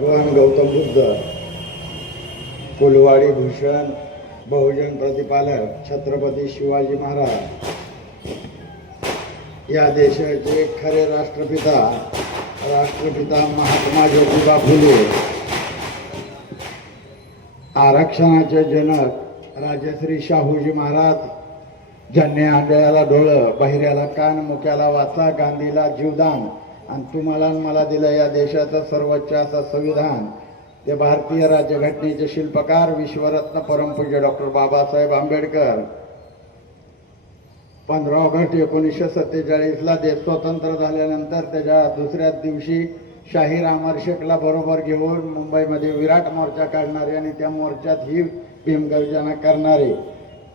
भगवान गौतम बुद्ध, कुलवाडी भूषण, बहुजन प्रतिपालक छत्रपती शिवाजी महाराज या देशाचे खरे राष्ट्रपिता महात्मा ज्योतिबा फुले, आरक्षणाचे जनक राजश्री शाहूजी महाराज, ज्यांनी आंधळ्याला डोळं, बहिऱ्याला कान, मुक्याला वाचा, गांधीला जीवदान आणि तुम्हाला मला दिलं या देशाचं सर्वोच्च असं संविधान, ते भारतीय राज्यघटनेचे शिल्पकार विश्वरत्न परमपूज्य डॉक्टर बाबासाहेब आंबेडकर 15 ऑगस्ट 1947ला देश स्वतंत्र झाल्यानंतर त्याच्या दुसऱ्याच दिवशी शाहीर अमर शेखला बरोबर घेऊन मुंबईमध्ये विराट मोर्चा काढणारे आणि त्या मोर्चात ही भीमगर्जना करणारे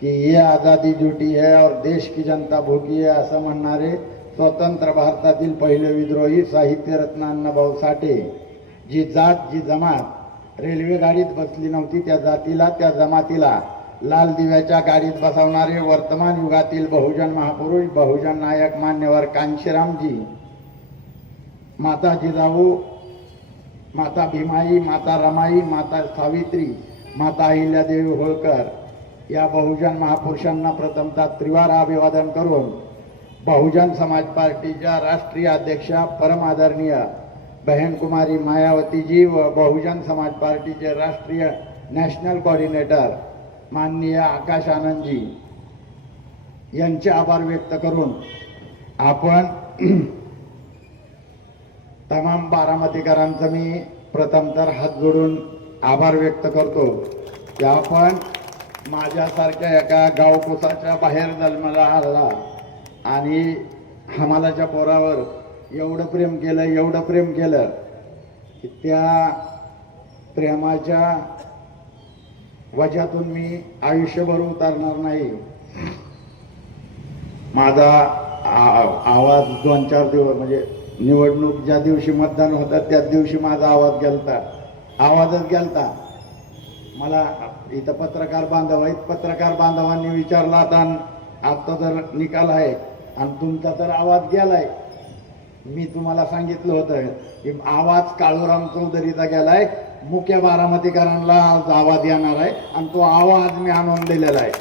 की ये आजादी झूठी है और देश की जनता भूखी है असं म्हणणारे स्वतंत्र भारतातील पहिले विद्रोही साहित्यरत्न अण्णाभाऊ साठे, जी जात जी जमात रेल्वे गाडीत बसली नव्हती त्या जातीला त्या जमातीला लाल दिव्याच्या गाडीत बसवणारे वर्तमान युगातील बहुजन महापुरुष, बहुजन नायक मान्यवर कांशीरामजी, माता जिजाऊ, माता भीमाई, माता रमाई, माता सावित्री, माता अहिल्यादेवी होळकर या बहुजन महापुरुषांना प्रथमतः त्रिवार अभिवादन करून बहुजन समाज पार्टीच्या राष्ट्रीय अध्यक्षा परम आदरणीय बहन कुमारी मायावतीजी व बहुजन समाज पार्टीचे राष्ट्रीय नॅशनल कोऑर्डिनेटर माननीय आकाश आनंदजी यांचे आभार व्यक्त करून आपण तमाम बारामतीकरांचा मी प्रथमतः हात जोडून आभार व्यक्त करतो की आपण माझ्यासारख्या एका गावकुसाच्या बाहेर जन्माला आला आणि हमालाच्या पोरावर एवढं प्रेम केलं की त्या प्रेमाच्या वजातून मी आयुष्यभर उतरणार नाही. माझा आवाज 2-4 दिवस म्हणजे निवडणूक ज्या दिवशी मतदान होतं त्याच दिवशी माझा आवाजच गेलता. मला इथं पत्रकार बांधवांनी विचारला आता जर निकाल आहे आणि तुमचा तर आवाज गेलाय, मी तुम्हाला सांगितलं होतं की आवाज काळूराम चौधरीचा गेलाय, मुख्य बारामतीकरांना आज आवाज येणार आहे आणि तो आवाज मी आणून दिलेला आहे.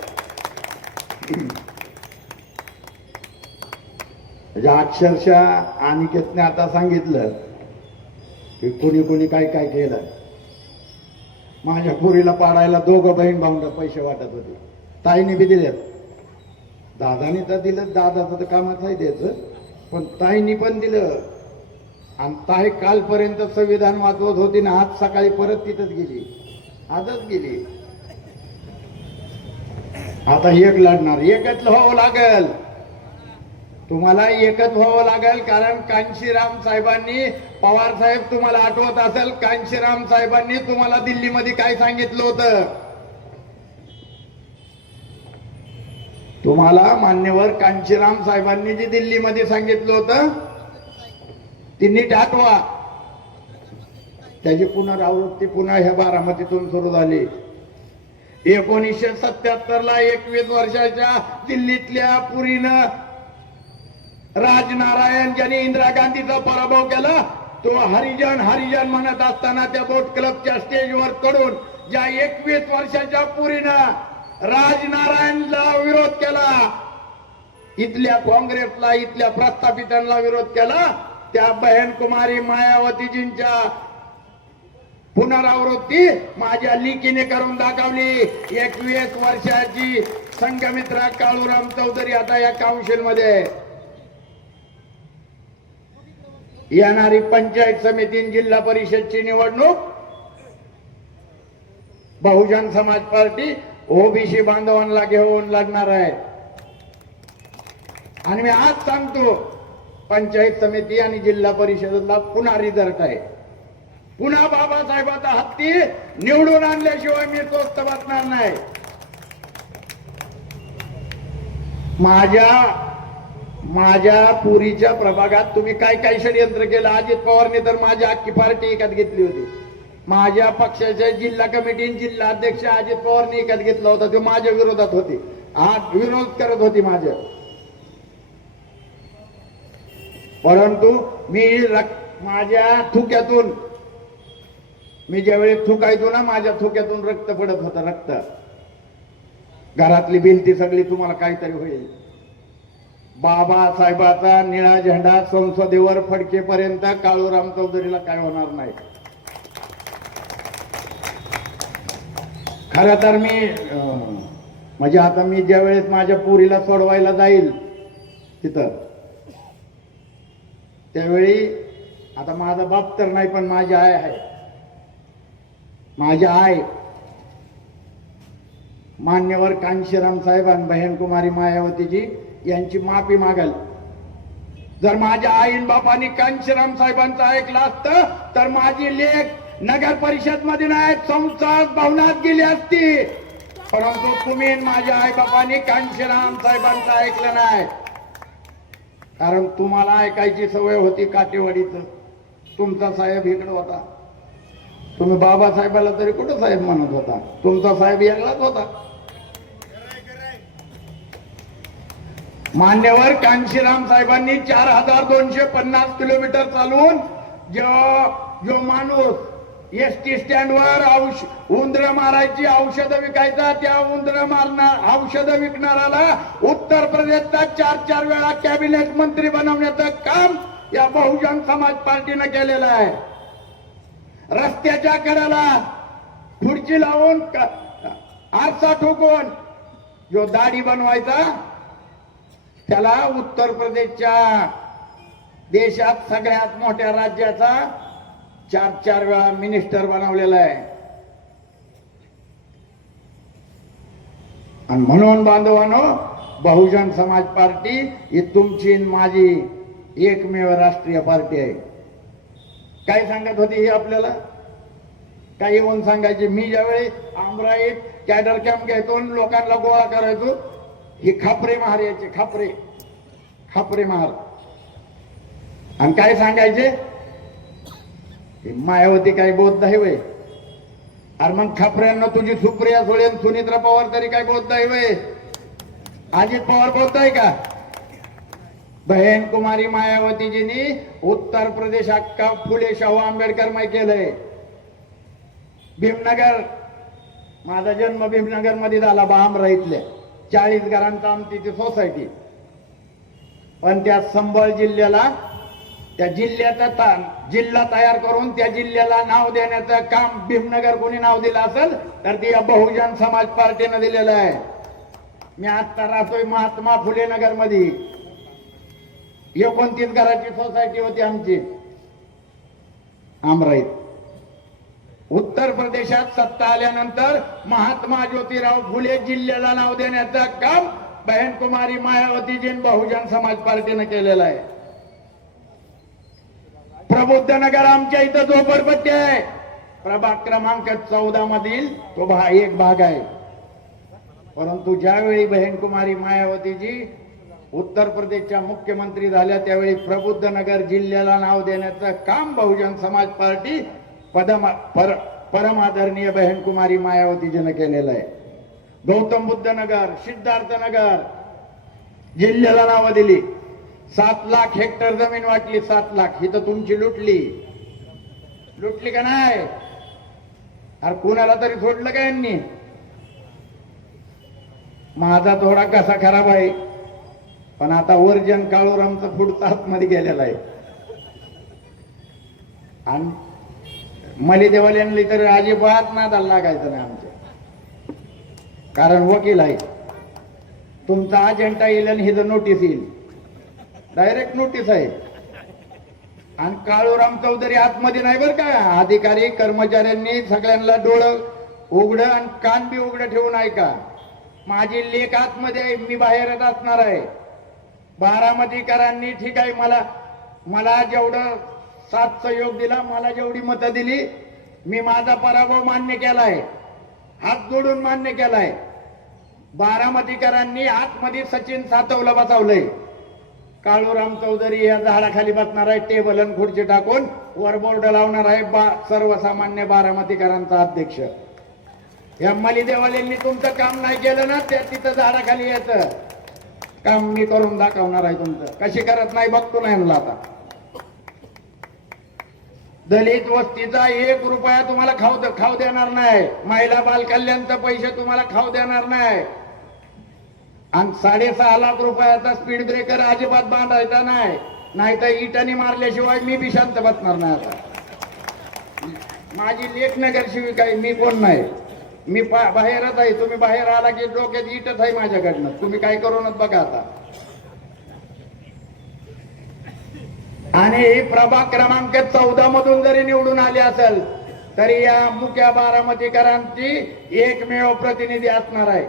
म्हणजे अक्षरशः अनिकेतने आता सांगितलं की कोणी काय केलं. माझ्या पुरीला पाडायला 2 बहीण भाऊंना पैसे वाटत होते, ताईने बी दिलेत. दादाने तर दिलं, दादाचं तर कामच आहे द्यायचं, पण ताईनी पण दिलं. आणि ताई कालपर्यंत संविधान वाचवत होती ना, आज सकाळी परत तिथंच गेली, आजच गेली. आता एक लढणार, एकच व्हावं लागेल, तुम्हाला एकच व्हावं लागेल. कारण कांशीराम साहेबांनी, पवार साहेब तुम्हाला आठवत असेल, कांशीराम साहेबांनी तुम्हाला दिल्लीमध्ये काय सांगितलं होतं. तुम्हाला मान्यवर कांशीराम साहेबांनी जे दिल्लीमध्ये सांगितलं होतं ती नीट आठवा. त्याची पुनरावृत्ती पुन्हा ह्या बारामतीतून सुरू झाली. 1977ला 21 वर्षाच्या दिल्लीतल्या पुरीनं राजनारायण ज्यांनी इंदिरा गांधीचा पराभव केला, तो हरिजन म्हणत असताना त्या बोट क्लबच्या स्टेजवर कडून ज्या 21 वर्षाच्या पुरीनं राजनारायणला विरोध केला, इथल्या काँग्रेसला, इथल्या प्रस्थापितांना विरोध केला, त्या बहन कुमारी मायावतीजींच्या पुनरावृत्ती माझ्या लिकीने करून दाखवली. 21 वर्षाची संघमित्रा काळूराम चौधरी आता या काउन्सिलमध्ये. येणारी पंचायत समिती, जिल्हा परिषदची निवडणूक बहुजन समाज पार्टी ओबीसी बांधवांना घेऊन लढणार आहे. आणि मी आज सांगतो, पंचायत समिती आणि जिल्हा परिषदेला पुन्हा रिझल्ट आहे. पुन्हा बाबासाहेबाचा हत्ती निवडून आणल्याशिवाय मी स्वस्त बसणार नाही. माझ्या पुरीच्या प्रभागात तुम्ही काय षडयंत्र केलं. अजित पवारने तर माझी अख्खी पार्टी एकात घेतली होती. माझ्या पक्षाच्या जिल्हा कमिटी, जिल्हा अध्यक्ष अजित पवारने एकात घेतला होता. तो माझ्या विरोधात होते, आज विरोध करत होती माझ्या. परंतु मी माझ्या थुक्यातून मी ज्यावेळी थुकायचो ना, माझ्या थुक्यातून रक्त पडत होतं, रक्त. घरातली भिंती सगळी तुम्हाला काहीतरी होईल. बाबासाहेबाचा निळा झेंडा संसदेवर फडकेपर्यंत काळूराम चौधरीला काय होणार नाही. खरं तर मी म्हणजे आता मी ज्या वेळेस माझ्या पुरीला सोडवायला जाईल तिथं, त्यावेळी आता माझा बाप तर नाही, पण माझी आई आहे. माझी आई मान्यवर कांशीराम साहेब आणि बहीण कुमारी मायावतीजी यांची माफी मागल. जर माझ्या आईन बापांनी कांशीराम साहेबांचं ऐकलं असतं तर माझी लेख नगर परिषद मध्ये नाही, संसद भवनात गेली असती. परंतु तुम्ही माझ्या आई बापांनी कांशीराम साहेबांचं ऐकलं नाही, कारण तुम्हाला ऐकायची सवय होती काटेवाडीचं. तुमचा साहेब इकडे होता, तुम्ही बाबासाहेबाला तरी कुठं साहेब म्हणत होता, तुमचा साहेब वेगळाच होता. मान्यवर कांशीराम साहेबांनी 4250 किलोमीटर चालवून जो माणूस एसटी स्टँडवर उंदर मारायची औषधं विकायचा, त्या उंदर औषधं विकणाऱ्याला उत्तर प्रदेशचा 4 वेळा कॅबिनेट मंत्री बनवण्याचं काम या बहुजन समाज पार्टीनं केलेलं आहे. रस्त्याच्या कडेला खुर्ची लावून आरसा ठोकून जो दाढी बनवायचा त्याला उत्तर प्रदेशच्या देशात सगळ्यात मोठ्या राज्याचा 4 वेळा मिनिस्टर बनवलेला आहे. आणि म्हणून बांधवांनो, बहुजन समाज पार्टी ही तुमची माझी एकमेव राष्ट्रीय पार्टी आहे. काय सांगत होती ही आपल्याला, काही येऊन सांगायची. मी ज्यावेळी आमराईत कॅडर कॅम्प घ्यायचो, लोकांना गोळा करायचो, ही खापरे महार यायचे, खापरे महार. आणि काय सांगायचे, मायावती काय बौद्ध आहे वय. अरे मग खापऱ्यांना तुझी सुप्रिया सुळे, सुनित्रा पवार तरी काय बौद्ध आहे वय. अजित पवार बौद्ध आहे का. बहीण कुमारी मायावतीजींनी उत्तर प्रदेश अख्खा फुले शाहू आंबेडकरमय केलंय. भीमनगर, माझा जन्म भीमनगर मध्ये झाला, बामराईतल्या 40 घरांचा आमची ती सोसायटी. पण त्या संबळ जिल्ह्याला, त्या जिल्ह्याचा जिल्हा तयार करून त्या जिल्ह्याला नाव देण्याचं काम भीमनगर कोणी नाव दिलं असेल तर ती बहुजन समाज पार्टीनं दिलेलं आहे. मी आता राहतोय महात्मा फुले नगर मध्ये, 29 घराची सोसायटी होती आमची आमराईत. उत्तर प्रदेशात सत्ता आल्यानंतर महात्मा ज्योतिराव फुले जिल्ह्याला नाव देण्याचं काम बहीण कुमारी मायावतीजी बहुजन समाज पार्टीनं केलेलं आहे. प्रबुद्ध नगर आमच्या इथं झोपडपट्टी आहे, प्रभाग क्रमांक 14 मधील तो एक भाग आहे. परंतु ज्यावेळी बहीण कुमारी मायावतीजी उत्तर प्रदेशच्या मुख्यमंत्री झाल्या त्यावेळी प्रबुद्ध नगर जिल्ह्याला नाव देण्याचं काम बहुजन समाज पार्टी परम आदरणीय बहीण कुमारी मायावतीजीनं केलेलं आहे. गौतम बुद्ध नगर, सिद्धार्थ नगर जिल्ह्याला नावं दिली. 7 लाख हेक्टर जमीन वाटली, 7 लाख. ही तर तुमची लुटली का नाही. अरे कुणाला तरी सोडलं का यांनी. माझा थोडा कसा खराब आहे, पण आता वर्जन काळूरामचं पुढचं आतमध्ये गेलेलं आहे. आणि मली देवाल्यांनी तर अजिबात नादाला लागायचं नाही आमच्या, कारण वकील आहे. तुमचा अजेंडा येईल आणि ही जर नोटीस येईल, डायरेक्ट नोटीस आहे. आणि काळूराम चौधरी आतमध्ये नाही बरं का. अधिकारी कर्मचाऱ्यांनी सगळ्यांना डोळं उघडं आणि कान बी उघडं ठेवून ऐका. माझी लेख आतमध्ये आहे, मी बाहेरच असणार आहे. बारामतीकरांनी ठीक आहे, मला जेवढं साथ सहयोग दिला, मला जेवढी मतं दिली, मी माझा पराभव मान्य केलाय, हात जोडून मान्य केलाय. बारामतीकरांनी आतमध्ये सचिन सातवला बसवलंय. काळूराम चौधरी या झाडाखाली बसणार आहे, टेबल आणि खुर्ची टाकून वर बोर्ड लावणार आहे, सर्वसामान्य बारामतीकरांचा अध्यक्ष. या मली देवाल्यांनी तुमचं काम नाही केलं ना, त्या तिथं झाडाखाली यायचं काम मी करून दाखवणार आहे तुमचं. कशी करत नाही बघतो नाही म्हणलं आता. दलित वस्तीचा 1 रुपया तुम्हाला खाऊ देणार नाही. महिला बाल कल्याणचे पैसे तुम्हाला खाऊ देणार नाही. आणि 6.5 लाख रुपयाचा स्पीड ब्रेकर अजिबात बांधायचा नाही, नाहीतर इटाने मारल्याशिवाय मी बी शांत बसणार नाही. आता माझी लेख नगरसेविका आहे, मी कोण नाही, मी बाहेरच आहे. तुम्ही बाहेर आला की डोक्यात इटच आहे माझ्याकडनं, तुम्ही काय करूनच बघा आता. आणि प्रभाग क्रमांक 14 मधून जरी निवडून आले असेल तरी या मुख्य बारामतीकरांची एकमेव प्रतिनिधी असणार आहे.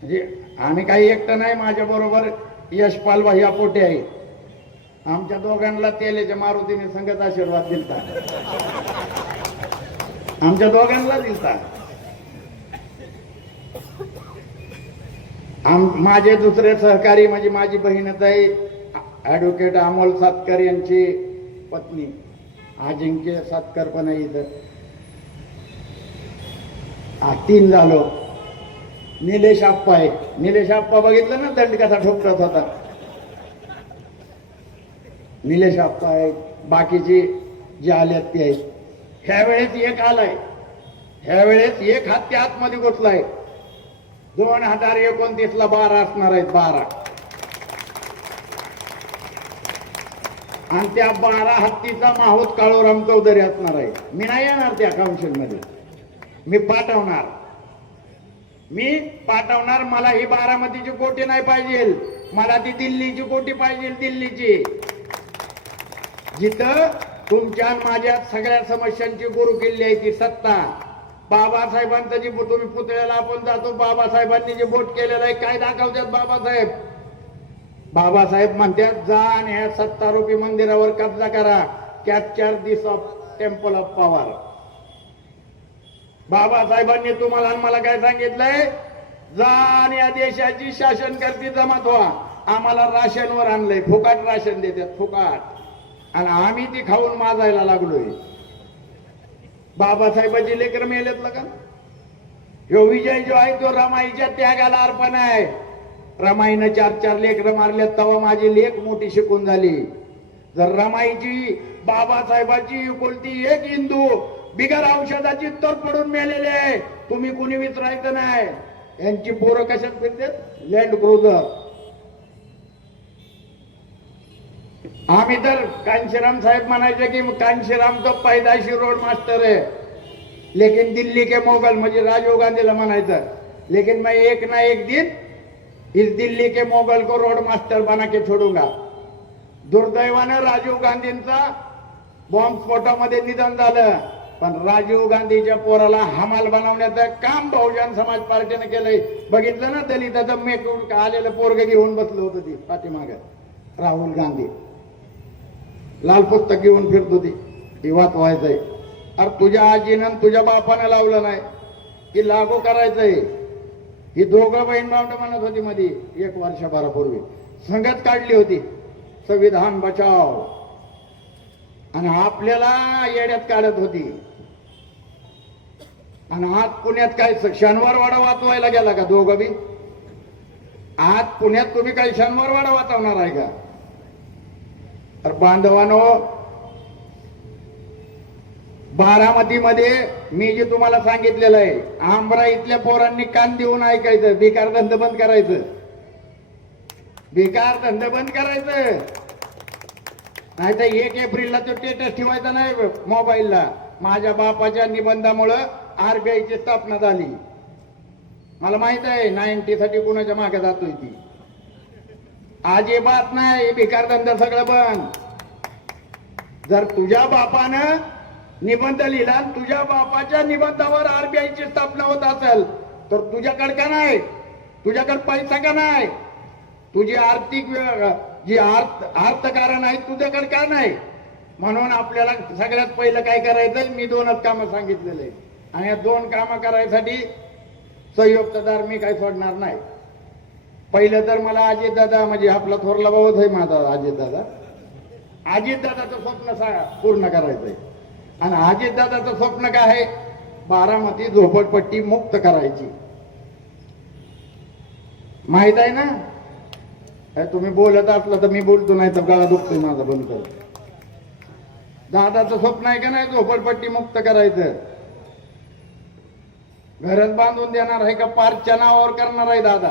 म्हणजे आम्ही काही एकटं नाही, माझ्या बरोबर यशपाल भैया पोटे आहे. आमच्या दोघांना तेलेच्या मारुतीने संगत आशीर्वाद दिलता, आमच्या दोघांना दिलता. माझे दुसरे सहकारी म्हणजे माझी बहीणच आहे, ऍडव्होकेट अमोल सातकर यांची पत्नी अजिंक्य सातकर पण आहे इथं. 3 झालो. निलेश आप्पा आहे. निलेश आप्पा बघितलं ना दंड कसा ठोकत होता. निलेश आप्पा आहे. बाकीची जे आल्यात ते आहेत. ह्या वेळेस एक आलाय, ह्या वेळेस एक हत्ती आतमध्ये घुसलाय. 2029 ला 12 असणार आहेत, 12. आणि त्या 12 हत्तीचा माहूत काळूराम चौधरी असणार आहे. मी नाही येणार त्या काउन्सिल मध्ये, मी पाठवणार. मला ही बारामतीची कोटी नाही पाहिजे, मला ती दिल्लीची कोटी पाहिजे. दिल्लीची, जिथं तुमच्या माझ्या सगळ्या समस्यांची गुरुकिल्ली आहे ती सत्ता. बाबासाहेबांचं जी तुम्ही पुतळ्याला आपण जातो, बाबासाहेबांनी जे बोट केलेलं आहे, काय दाखवतात बाबासाहेब? बाबासाहेब म्हणतात जा आणि ह्या सत्तारूपी मंदिरावर कब्जा करा. Capture this of temple of power. बाबासाहेबांनी तुम्हाला आणि मला काय सांगितलंय? जा आणि या देशाची शासन करती जमात व्हा. आम्हाला राशनवर आणलंय, फुकाट राशन देतात, फुकाट. आणि आम्ही ती खाऊन माजायला लागलोय. बाबासाहेबांची लेकर मेलेत का? ह्यो विजय जो आहे तो रमाईच्या त्यागाला अर्पण आहे. रमाईनं 4 लेकरं मारल्यात तेव्हा माझी लेख मोठी शिकून झाली. जर रमाईची बाबासाहेबांची एकुलती एक हिंदू बिगर औषधाची तर पडून मेलेले आहे, तुम्ही कुणी विचारायचं नाही. यांची पोरं कशात फिरतात? Land cruiser. आम्ही तर कांशीराम साहेब म्हणायचे की कांशीराम तो पैदाशी रोड मास्टर है, लेकिन दिल्ली के मोगल म्हणजे राजीव गांधीला म्हणायचं, लेकिन मैं एक ना एक दिन इस दिल्ली के मोगल को रोड मास्टर बना के छोडूंगा. दुर्दैवानं राजीव गांधींचा बॉम्ब स्फोटामध्ये निधन झालं, पण राजीव गांधीच्या पोराला हमाल बनवण्याचं काम बहुजन समाज पार्टीने केलंय. बघितलं ना दलिताचं मेकून आलेलं पोरग घेऊन बसलं होतं ती पाठीमाग राहुल गांधी. लाल पुस्तक घेऊन फिरत होती, ही वाचवायचंय. अरे तुझ्या आजीनं तुझ्या बापानं लावलं नाही की लागू करायचंय. ही दोघं बहीण भावंड म्हणत होती मध्ये 1 वर्षभरापूर्वी संगत काढली होती, संविधान बचाव, आणि आपल्याला येड्यात काढत होती. आणि आज पुण्यात काय शनिवारवाडा वाचवायला गेला का दोघं बी? आज पुण्यात तुम्ही काही शनिवारवाडा वाचवणार आहे का? तर बांधवानो, बारामतीमध्ये मी जे तुम्हाला सांगितलेलं आहे, आंबरा इथल्या पोरांनी कान देऊन ऐकायचं. बेकार धंदा बंद करायचं, बेकार धंदा बंद करायचं. नाही तर 1 एप्रिलला तो स्टेटस ठेवायचा नाही मोबाईलला. माझ्या बापाच्या निबंधामुळं आरबीआयची स्थापना झाली. मला माहित आहे 90 साठी कुणाच्या मागे जातोय ती. अजिबात नाही, बेकार धंदा सगळं बंद. जर तुझ्या बापानं निबंध लिहिला, तुझ्या बापाच्या निबंधावर आरबीआयची स्थापना होत असेल तर तुझ्याकडे का नाही? तुझ्याकडे पैसा का नाही? तुझी आर्थिक जी अर्थकारण आहे तुझ्याकडे का नाही? म्हणून आपल्याला सगळ्यात पहिलं काय करायचं? मी 2च कामं सांगितलेले, आणि या 2 कामं करायसाठी संयुक्तदार मी काही सोडणार नाही. पहिलं तर मला अजितदादा म्हणजे आपला थोरला भाऊच आहे माझा अजितदादा, अजितदादाचं स्वप्न पूर्ण करायचंय. आणि अजितदादाचं स्वप्न काय आहे? बारामती झोपडपट्टी मुक्त करायची. माहित आहे ना? तुम्ही बोलत असला तर मी बोलतो, नाही तर गळा दुखतोय माझा, बंद कर. दादाचं स्वप्न आहे का नाही झोपडपट्टी मुक्त करायचं? घरच बांधून देणार आहे का पारच्या नावावर करणार आहे दादा?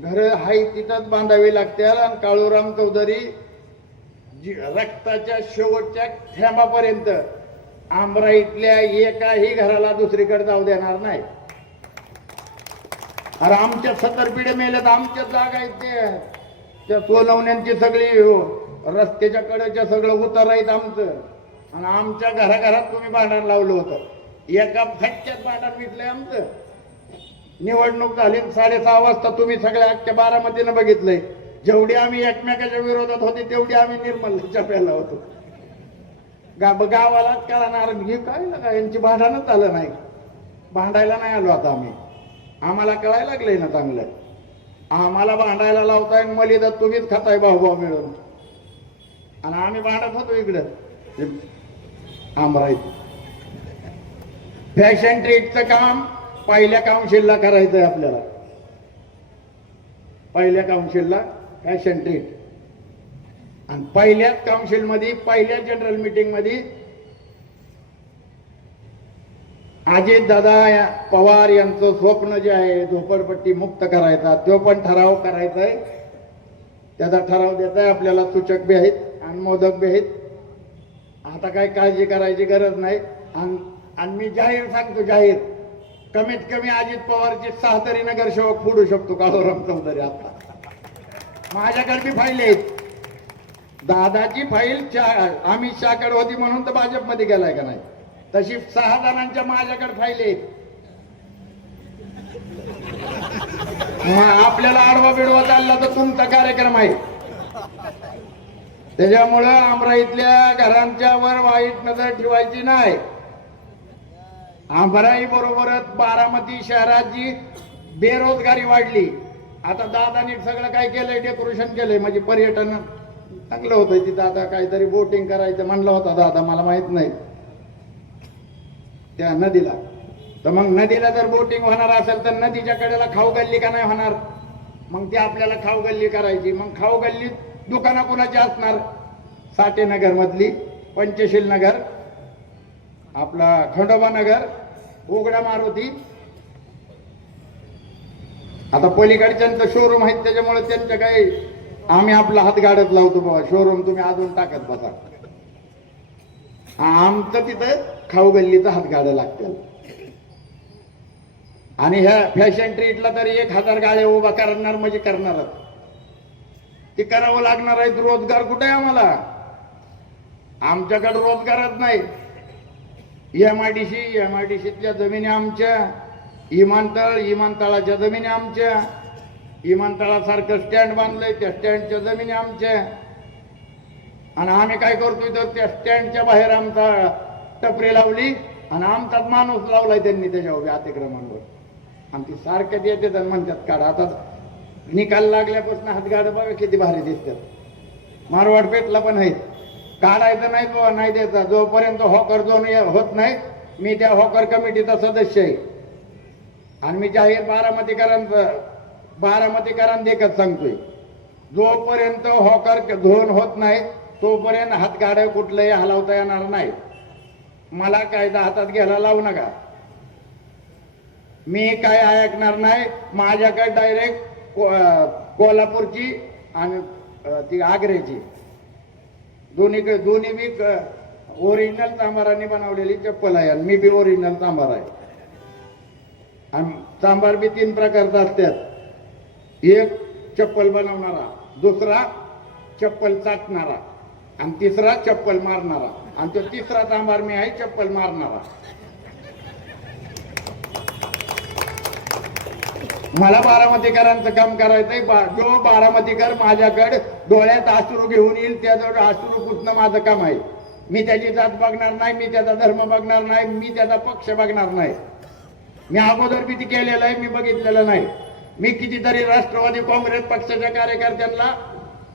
घर हाय तिथंच बांधावी लागतील. आणि काळूराम चौधरी रक्ताच्या शेवटच्या थेंबापर्यंत आमराईतल्या एकाही घराला दुसरीकडे जाऊ देणार नाही. अरे आमच्या 70 पिढे मेल्यात, आमच्या जागा आहेत त्या सोलवण्यांची सगळी रस्त्याच्या कडेच्या सगळं उतार आहेत आमचं. आणि आमच्या घराघरात तुम्ही भांडण लावलं होतं. एका फटक्यात भांडण मिटलंय आमचं. निवडणूक झाली 6:30 वाजता तुम्ही सगळ्या अख्ख्या बारामतीनं बघितलंय. जेवढी आम्ही एकमेकाच्या विरोधात होते तेवढी आम्ही निर्मलच्या प्याला होतो. गावाला कळणार हे काय लागा यांची भांडणच झालं नाही. भांडायला नाही आलो आता आम्ही. आम्हाला कळायला लागलंय ना चांगलं. आम्हाला भांडायला लावताय मलिदा तुम्हीच खाताय भाऊ मिळून. आणि आम्ही भांडत होतो इकडं आमराईत. फॅशन ट्रीटचं काम पहिल्या काउन्सिलला करायचंय आपल्याला. पहिल्या काउन्सिलला फॅशन ट्रीट. आणि पहिल्याच काउन्सिल मध्ये पहिल्या जनरल मीटिंग मध्ये अजित दादा पवार यांचं स्वप्न जे आहे झोपडपट्टी मुक्त करायचा, तो पण ठराव करायचा आहे. त्याचा ठराव देत आहे आपल्याला. सूचक बी आहेत आणि मोदक बी आहेत. आता काय काळजी करायची गरज नाही. आणि मी जाहीर सांगतो, जाहीर कमीत कमी अजित पवारची 6 तरी नगरसेवक फोडू शकतो काळूराम चौधरी. आता माझ्याकडे बी फाईल आहेत. दादाची फाईल अमित शहाकडे होती म्हणून तर भाजपमध्ये गेलाय का नाही. तशी 6 जणांच्या माझ्याकडे फाईल आहेत. आपल्याला आडवा बिडवा चालला तर तुमचा कार्यक्रम आहे. त्याच्यामुळं आमराईतल्या घरांच्या वर वाईट नजर ठेवायची नाही. आमराई बरोबरच बारामती शहरात जी बेरोजगारी वाढली. आता दादानी सगळं काय केलंय, डेकोरेशन केलंय. म्हणजे पर्यटन चांगलं होतं तिथं. आता काहीतरी बोटिंग करायचं म्हणलं होता दादा, मला माहित नाही, त्या नदीला. तर मग नदीला जर बोटिंग होणार असेल तर नदीच्या कडेला खाऊ गल्ली का नाही होणार? मग ती आपल्याला खाऊ गल्ली करायची. मग खाऊ गल्लीत दुकानं कुणाची असणार? साठेनगर मधली, पंचशील नगर, आपला खंडोबा नगर, उघडा मारुती. आता पलीकडच्यांचं शोरूम आहेत त्याच्यामुळे त्यांच्या काही आम्ही आपला हात गाडत लावतो. बाबा शोरूम तुम्ही अजून टाकत बसा. आमचं तिथं खाऊ गल्लीचा हात गाड्या लागतील. आणि ह्या फॅशन ट्रीटला तरी 1000 गाड्या उभा करणार म्हणजे करणारच. ते करावं लागणार आहे. रोजगार कुठे आहे आम्हाला? आमच्याकडे रोजगारच नाही. एमआयडीसीतल्या जमिनी आमच्या, विमानतळाच्या जमिनी आमच्या, विमानतळासारखं स्टँड बांधलंय त्या स्टँडच्या जमिनी आमच्या. आणि आम्ही काय करतोय तर त्या स्टँडच्या बाहेर आमचा टपरी लावली आणि आमचाच माणूस लावलाय त्यांनी त्याच्यावर अतिक्रमणावर. आणि ती सारख्यात येते आणि म्हणतात काढा. आता निकाल लागल्यापासून हातगाडं बघा किती भारी दिसतात. मारवाड पेटला पण आहेत. काढायचं नाही बाबा, नाही द्यायचा. जोपर्यंत हॉकर झोन होत नाही, मी त्या हॉकर कमिटीचा सदस्य आहे. आणि मी जाहीर बारामतीकरांना देखत सांगतोय, जोपर्यंत हॉकर झोन होत नाही तोपर्यंत हातगाडं कुठलंही हलवता येणार नाही. मला कायदा हातात घ्यायला लावू नका. मी काय ऐकणार नाही. माझ्याकडे डायरेक्ट कोल्हापूरची आणि ती आग्र्याची दोन्ही बी ओरिजिनल चांभारांनी बनवलेली चप्पल आहे. आणि मी बी ओरिजिनल चांभार आहे. आणि चांभार बी 3 प्रकारचा असतात. एक चप्पल बनवणारा, दुसरा चप्पल चाटणारा आणि तिसरा चप्पल मारणारा. आणि तो तिसरा चांभार मी आहे, चप्पल मारणारा. मला बारामतीकरांचं काम करायचंय. जो बारामतीकर माझ्याकडे डोळ्यात अश्रू घेऊन येईल त्याजवळ अश्रू पुसणं माझं काम आहे. मी त्याची जात बघणार नाही, मी त्याचा धर्म बघणार नाही, मी त्याचा पक्ष बघणार नाही. मी अगोदर बी ती केलेलं आहे, मी बघितलेलं नाही. मी कितीतरी राष्ट्रवादी काँग्रेस पक्षाच्या कार्यकर्त्यांना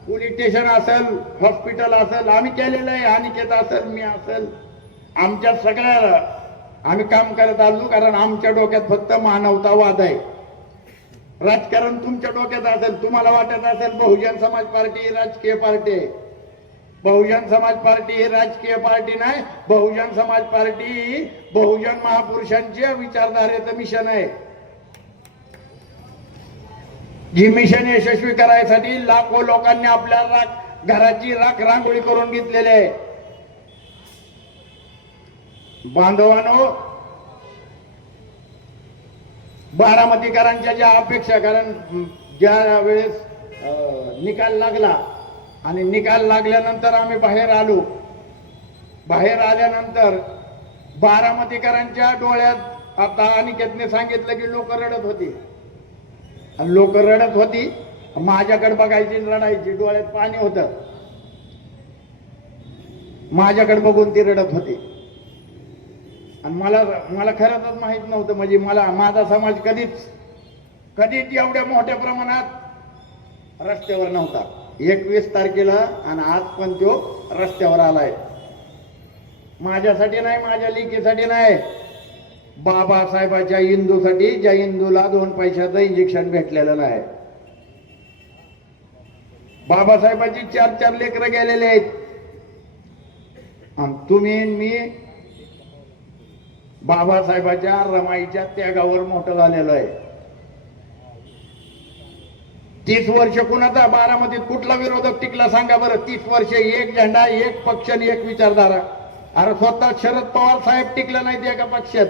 पोलीस स्टेशन असेल, हॉस्पिटल असेल, आम्ही केलेलं आहे. अनिकेत असेल, मी असेल, आमच्या सगळ्या आम्ही काम करत आलो. कारण आमच्या डोक्यात फक्त मानवतावाद आहे. राजकारण तुमच्या डोक्यात असेल, तुम्हाला वाटत असेल बहुजन समाज पार्टी राजकीय पार्टी आहे. बहुजन समाज पार्टी ही राजकीय पार्टी नाही. बहुजन समाज पार्टी ही बहुजन महापुरुषांच्या विचारधारेचं मिशन आहे. जी मिशन यशस्वी करायसाठी लाखो लोकांनी आपल्या घराची रांगोळी करून घेतलेली आहे. बांधवांनो, बारामतीकरांच्या ज्या अपेक्षा, कारण ज्या वेळेस निकाल लागला आणि निकाल लागल्यानंतर आम्ही बाहेर आलो, बाहेर आल्यानंतर बारामतीकरांच्या डोळ्यात आता अनिकेतने सांगितलं की लोक रडत होती, लोक रडत होती, माझ्याकडे बघायची, रडायची, डोळ्यात पाणी होतं, माझ्याकडे बघून ती रडत होती. आणि मला खरंच माहित नव्हतं, म्हणजे माझा समाज कधीच एवढ्या मोठ्या प्रमाणात रस्त्यावर नव्हता. 21 तारखेला आणि आज पण तो रस्त्यावर आलाय. माझ्यासाठी नाही, माझ्या लेकीसाठी नाही, बाबासाहेबाच्या इंदूसाठी, ज्या इंदूला 2 पैशाचं इंजेक्शन भेटलेलं नाही. बाबासाहेबांची 4 लेकरं गेलेले आहेत. आणि तुम्ही मी बाबासाहेबाच्या रमाईच्या त्यागावर मोठं झालेलं आहे. 30 वर्ष कुणाचा बारामतीत कुठला विरोधक टिकला सांगा बरं? 30 वर्ष एक झेंडा, एक पक्ष आणि एक विचारधारा. अरे स्वतः शरद पवार साहेब टिकलं नाहीत एका पक्षात.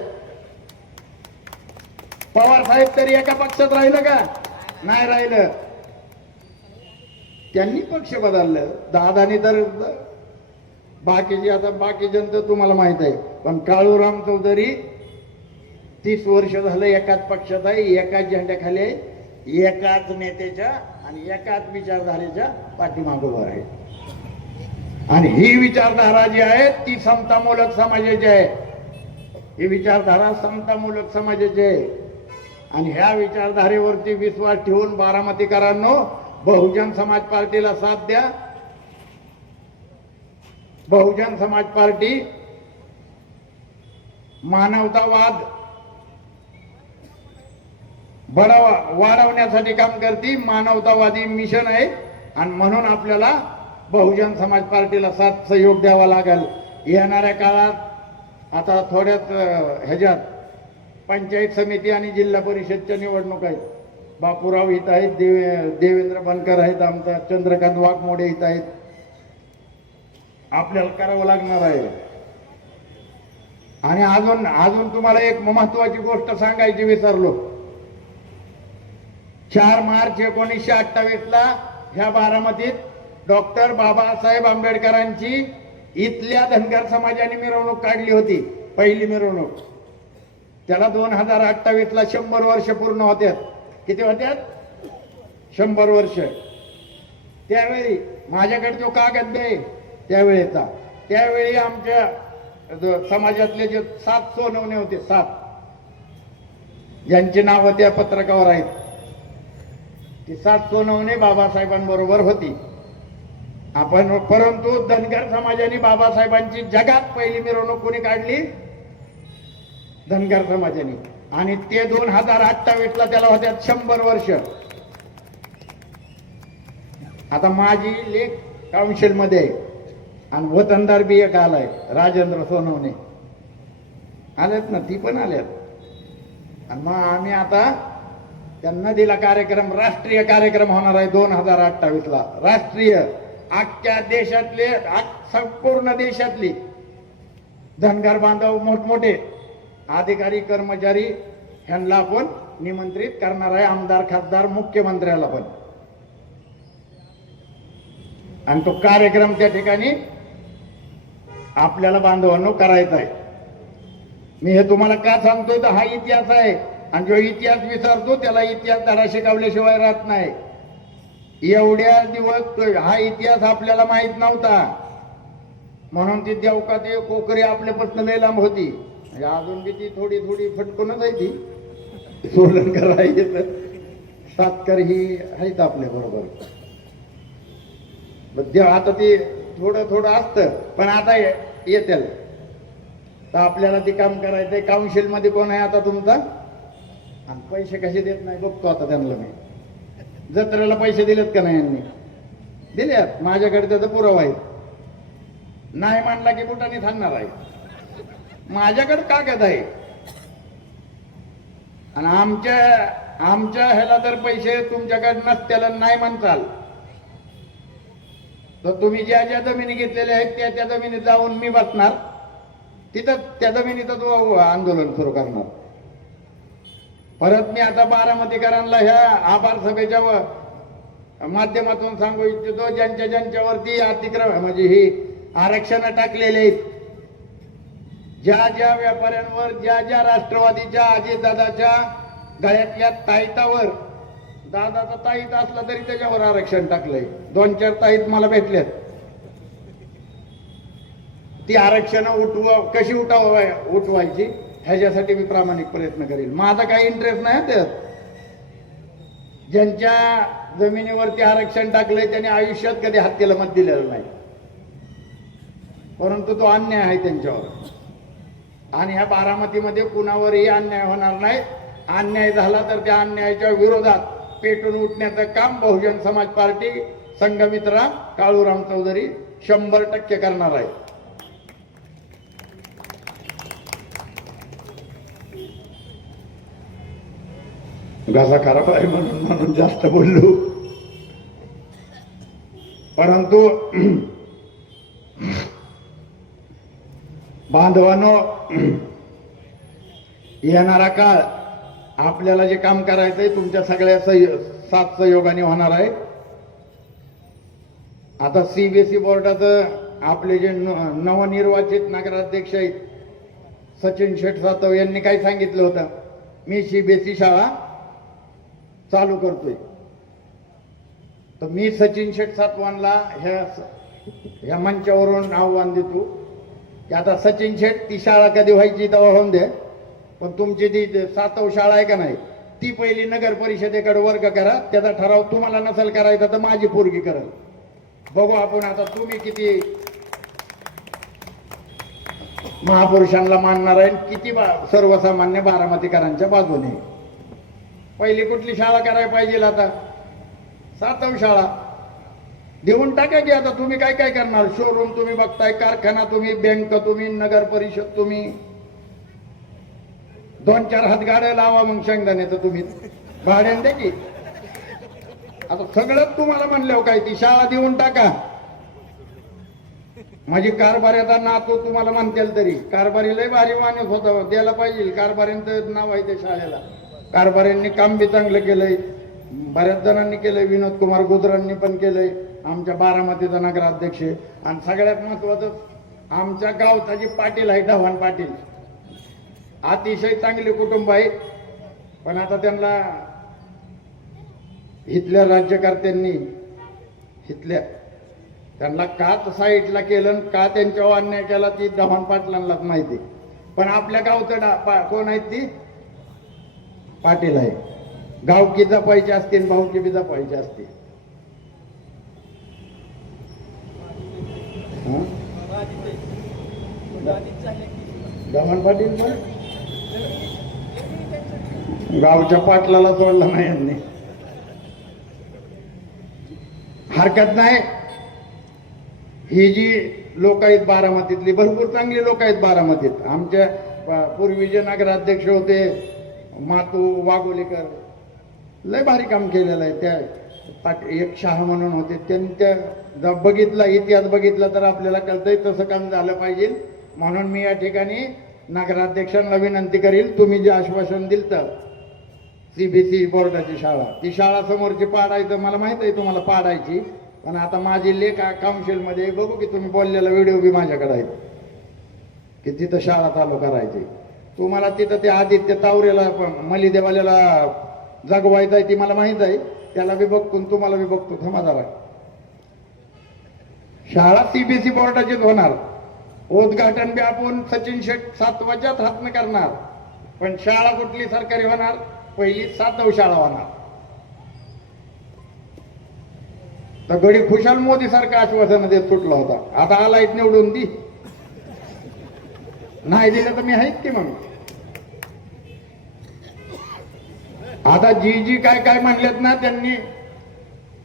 पवार साहेब तरी एका पक्षात राहिलं का? नाही राहिलं. त्यांनी पक्ष बदललं. दादानी तर बाकीची, आता बाकी जनता तुम्हाला माहित आहे, पण काळूराम चौधरी 30 वर्ष झालं एकाच पक्षात आहे, एकाच झेंड्याखाली आहे, एकाच नेत्याच्या आणि एकाच विचारधारेच्या पाठीमागे उभा आहे. आणि ही विचारधारा जी आहे ती समतामूलक समाजाची आहे. ही विचारधारा समतामूलक समाजाची आहे. आणि ह्या विचारधारेवरती विश्वास ठेवून बारामतीकरांनो, बहुजन समाज पार्टीला साथ द्या. बहुजन समाज पार्टी मानवतावाद वाढवण्यासाठी काम करते. मानवतावादी मिशन आहे. आणि म्हणून आपल्याला बहुजन समाज पार्टीला साथ सहयोग द्यावा लागेल. येणाऱ्या काळात आता थोड्याच ह्याच्यात पंचायत समिती आणि जिल्हा परिषदच्या निवडणूक आहेत. बापूराव इथं आहेत, देवेंद्र बनकर आहेत, आमचा चंद्रकांत वाघमोडे इथं आहेत. आपल्याला करावं लागणार आहे. आणि अजून तुम्हाला एक महत्वाची गोष्ट सांगायची विसरलो. 4 मार्च 1928 ला ह्या बारामतीत डॉक्टर बाबासाहेब आंबेडकरांची इथल्या धनगर समाजाने मिरवणूक काढली होती, पहिली मिरवणूक. त्याला 2028 ला 100 वर्ष पूर्ण होत्यात. किती होत्यात? 100 वर्ष. त्यावेळी माझ्याकडे तो कागद आहे त्यावेळेचा. त्यावेळी आमच्या समाजातले जे 7 सोनवणे होते, 7, ज्यांची नावं त्या पत्रकावर आहेत, ती 7 सोनवणे बाबासाहेबांबरोबर होती. परंतु धनगर समाजाने बाबासाहेबांची जगात पहिली मिरवणूक कोणी काढली? धनगर समाजाने. आणि ते 2028 ला त्याला होत्या 100 वर्ष. आता माझी लेख काउन्सिल मध्ये आणि वतनदार बी एक आलाय, राजेंद्र सोनवणे आलेत ना, ती पण आल्यात. आणि मग आम्ही आता त्यांना दिला कार्यक्रम, राष्ट्रीय कार्यक्रम होणार आहे 2028 ला. राष्ट्रीय, अख्ख्या देशातले, संपूर्ण देशातली धनगर बांधव, मोठमोठे अधिकारी कर्मचारी ह्यांना आपण निमंत्रित करणार आहे, आमदार खासदार मुख्यमंत्र्याला पण. आणि तो कार्यक्रम त्या ठिकाणी आपल्याला बांधवांनो करायचा आहे. मी हे तुम्हाला का सांगतोय तर हा इतिहास आहे. आणि जो इतिहास विसरतो त्याला इतिहास धडा शिकवल्याशिवाय राहत नाही. एवढ्या दिवस हा इतिहास आपल्याला माहित नव्हता, म्हणून ती देवका ते कोकरी आपल्यापासून लय लांब होती. म्हणजे अजून बी ती थोडी फटकूनच आहे. ती सोलनकर आहे, सातकर ही आहेत आपल्या बरोबर. आता ती थोडं असतं, पण आता येतील. तर आपल्याला ते काम करायचंय. काउन्सिल मध्ये कोण आहे आता तुमचा? आणि पैसे कसे देत नाही बघतो आता त्यांना मी. जत्रेला पैसे दिलेत का नाही यांनी? दिल्यात, माझ्याकडे त्याचा पुरावा आहे. नाही मानला की बुटाने थांबणार आहे. माझ्याकडे कागद आहे. आणि आमच्या ह्याला जर पैसे तुमच्याकडे नसत्याला नाही म्हणताल तर तुम्ही ज्या ज्या जमिनी घेतलेल्या आहेत त्या त्या जमिनीत जाऊन मी बसणार, तिथं त्या जमिनीतच आंदोलन सुरू करणार. परत मी आता बारामतीकरांना ह्या आभार सभेच्या माध्यमातून सांगू इच्छितो, ज्यांच्यावरती अतिक्रमण म्हणजे ही आरक्षण टाकलेले आहेत, ज्या ज्या व्यापाऱ्यांवर, ज्या ज्या राष्ट्रवादीच्या अजितदादाच्या गळ्यातल्या ताईतावर, दादाचा ताईत असला तरी त्याच्यावर आरक्षण टाकलंय. 2-4 ताईत मला भेटल्यात. ती आरक्षण कशी उठवायची ह्याच्यासाठी मी प्रामाणिक प्रयत्न करेल. माझा काही इंटरेस्ट नाही त्यात. ज्यांच्या जमिनीवरती आरक्षण टाकलंय त्याने आयुष्यात कधी हत्येला मत दिलेलं नाही, परंतु तो अन्याय आहे त्यांच्यावर. आणि ह्या बारामतीमध्ये कुणावरही अन्याय होणार नाही. अन्याय झाला तर त्या अन्यायाच्या विरोधात पेटून उठण्याचं काम बहुजन समाज पार्टी संघमित्रा काळूराम चौधरी 100% करणार आहे. घासा खराब आहे म्हणून जास्त बोललो, परंतु बांधवांनो, येणारा काळ आपल्याला जे काम करायचंय तुमच्या सगळ्या साथ सहयोगाने होणार आहे. आता सीबीएसई बोर्डाचं आपले जे नवनिर्वाचित नगराध्यक्ष आहेत सचिन शेठ सातव यांनी काय सांगितलं होतं, मी सीबीएसई शाळा चालू करतोय. तर मी सचिन शेठ सातवांना ह्या मंचावरून आव्हान देतो की आता सचिन शेठ ती शाळा कधी व्हायची तेव्हा होऊन दे, पण तुमची ती सातव शाळा आहे का नाही ती पहिली नगर परिषदेकडे वर्ग करा. त्याचा ठराव तुम्हाला नसेल करायचा तर माझी पोरगी करेल. बघू आपण आता तुम्ही किती महापुरुषांना मानणार आहे, किती सर्वसामान्य बारामतीकरांच्या बाजूने. पहिली कुठली शाळा करायला पाहिजे, आता सातव शाळा देऊन टाका की. आता तुम्ही काय काय करणार, शोरूम तुम्ही बघताय, कारखाना तुम्ही, बँक तुम्ही, नगर परिषद तुम्ही, 2-4 हात गाड्या लावा मग शेंगदाण्याचं तुम्ही भाड्याने द्या की. आता सगळंच तुम्हाला म्हणल्यावर काय, ती शाळा देऊन टाका. माझी कारभाऱ्याचा नातू तुम्हाला म्हणतील तरी कारभारी लय भारी माणूस होता, द्यायला पाहिजे. कारभाऱ्यांचं नाव आहे त्या शाळेला. कारभाऱ्यांनी काम बी चांगलं केलंय, बऱ्याच जणांनी केलंय. विनोद कुमार गुजरांनी पण केलंय, आमच्या बारामतीचा नगराध्यक्ष. आणि सगळ्यात महत्वाचं आमच्या गावचा जी पाटील आहे ढवाण पाटील, अतिशय चांगले कुटुंब आहे. पण आता त्यांना इथल्या राज्यकर्त्यांनी त्यांना का साईडला केलं, का त्यांच्यावर अन्याय केला ती ढवाण पाटलांनाच माहिती. पण आपल्या गावचं कोण आहेत ती पाटील आहे. गावकी जपायची असते आणि भाऊकी बी जपायची असते. ढवाण पाटील पण गावच्या पाटलाला सोडला नाही यांनी. हरकत नाही. ही जी लोक आहेत बारामतीतली, भरपूर चांगली लोक आहेत बारामतीत. आमच्या पूर्वी जे नगराध्यक्ष होते मातू वाघोलीकर, लय भारी काम केलेलं आहे. त्या एक शाह म्हणून होते, त्यांच्या बघितला इतिहास बघितला तर आपल्याला कळतंय तसं काम झालं पाहिजे. म्हणून मी या ठिकाणी नगराध्यक्षांना विनंती करील, तुम्ही जे आश्वासन दिलं तर सीबीएसई बोर्डाची शाळा, ती शाळा समोरची पाडायचं मला माहित आहे तुम्हाला पाडायची. पण आता माझी लेख काउन्सिलमध्ये बघू की तुम्ही बोललेला व्हिडिओ बी माझ्याकडे आहे की तिथं शाळा चालू करायची. तुम्हाला तिथं ते आदित्य तावरेला मलिदेवाल्याला जगवायचं आहे ती मला माहित आहे. त्याला बी बघतो तुम्हाला बी बघतो. थांबा जरा. शाळा सीबीएसई बोर्डाचीच होणार. उद्घाटन बी आपण सचिन शेठ सातवाच्याच हातनं करणार. पण शाळा कुठली सरकारी होणार, पहिली सातव शाळा होणार. तर गडी खुशाल मोदी सारखं आश्वासन देत सुटला होता. आता आलायत निवडून दी, नाही दिलं तर मी आहेत की. मग आता जी काय काय म्हणलेत ना, त्यांनी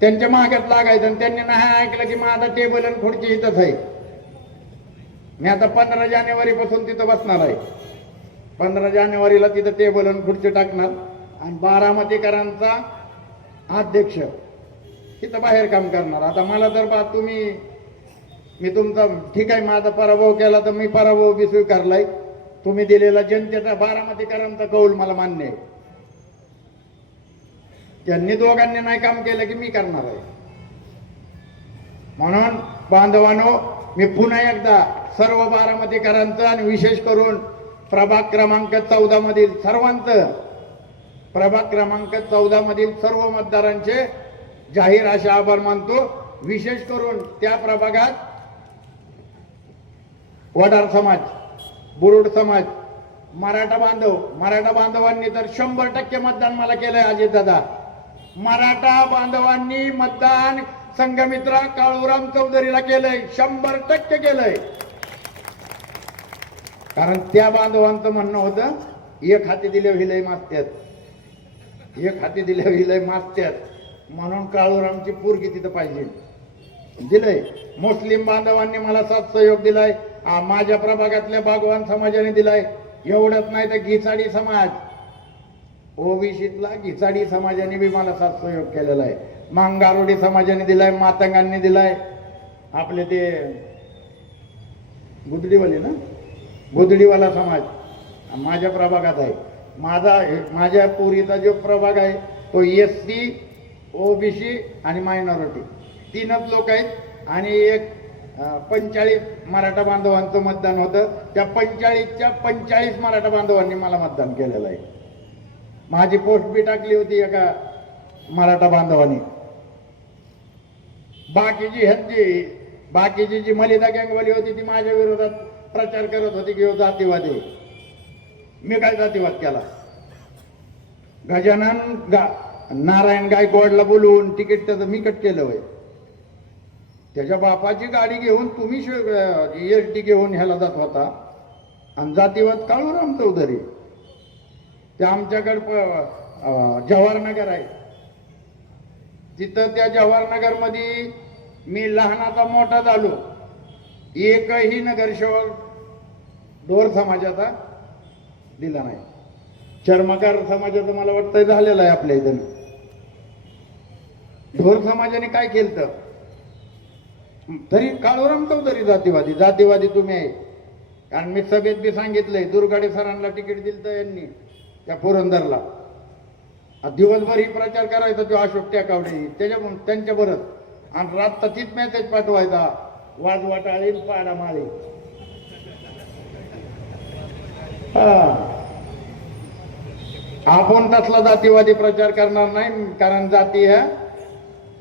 त्यांच्या माग्यात लागायचं. आणि त्यांनी नाही ऐकलं की माझा टेबल आणि खुर्ची इथंच आहे. मी आता 15 जानेवारी पासून तिथं बसणार आहे. 15 जानेवारीला तिथं टेबल आणि खुर्ची टाकणार आणि बारामतीकरांचा अध्यक्ष तिथं बाहेर काम करणार. आता मला तर बा तुम्ही, मी तुमचा ठीक आहे, माझा पराभव केला तर मी पराभव बी स्वीकारलाय. तुम्ही दिलेला जनतेचा बारामतीकरांचा कौल मला मान्य आहे. त्यांनी दोघांनी नाही काम केलं की मी करणार आहे. म्हणून बांधवांनो, मी पुन्हा एकदा सर्व बारामतीकरांचं आणि विशेष करून प्रभाग क्रमांक 14 मधील सर्वांचं, प्रभाग क्रमांक 14 मधील सर्व मतदारांचे जाहीर असे आभार मानतो. विशेष करून त्या प्रभागात वडार समाज, बुरुड समाज, मराठा बांधवांनी तर 100% मतदान मला केलंय. अजितदादा, मराठा बांधवांनी मतदान संघमित्रा काळूराम चौधरीला केलंय, 100% केलंय. कारण त्या बांधवांचं म्हणणं होतं, एक हाती दिले हिलय मास्त्यात, एक हाती दिले हिलय मास्त्यात, म्हणून काळूरामची पोरगी तिथं पाहिजे. दिलंय. मुस्लिम बांधवांनी मला साथ सहयोग दिलाय. माझ्या प्रभागातल्या बागवान समाजाने दिलाय. एवढंच नाही तर घिसाडी समाज, ओबीसीतला घिसाडी समाजाने बी मला साथ सहयोग केलेला आहे. मांगारोडी समाजाने दिलाय, मातंगांनी दिलाय. आपले ते गुदडीवाले ना, गुदडीवाला समाज माझ्या प्रभागात आहे. माझ्या पुरीचा जो प्रभाग आहे तो SC, ओबीसी आणि मायनॉरिटी तीनच लोक आहेत. आणि एक 45 मराठा बांधवांचं मतदान होतं. त्या 45च्या 45 मराठा बांधवांनी मला मतदान केलेलं आहे. माझी पोस्ट बी टाकली होती एका मराठा बांधवांनी. बाकीची जी मलिदा गँगवाली होती ती माझ्या विरोधात प्रचार करत होती की जातीवादी. मी काय जातीवाद केला? नारायण गायकवाडला बोलवून तिकीट त्याचं मी कट केलं होय. त्याच्या बापाची गाडी घेऊन तुम्ही SD घेऊन ह्याला जात होता. आणि जातीवाद काळूराम चौधरी. ते आमच्याकडे जवाहरनगर आहे, तिथं त्या जवाहरनगर मध्ये मी लहानाचा मोठा झालो. एकही नगरसेवक ढोर समाजाचा दिला नाही. चर्मकार समाजाचं मला वाटतं झालेलं आहे आपल्या इथं. ढोर समाजाने काय केलं? तरी काळूराम चौधरी जातीवादी तुम्ही आहे. कारण मी सभेत बी सांगितलंय, दुर्गाडे सरांना तिकीट दिलं तर यांनी त्या पुरंदरला. दिवसभर ही प्रचार करायचा तो अशोक टेकावडे त्यांच्या बरंच. आणि रात तीच मेसेज पाठवायचा, वाजवा टाळी पाडा माळी. आपण तसला जातीवादी प्रचार करणार नाही. कारण जाती ह्या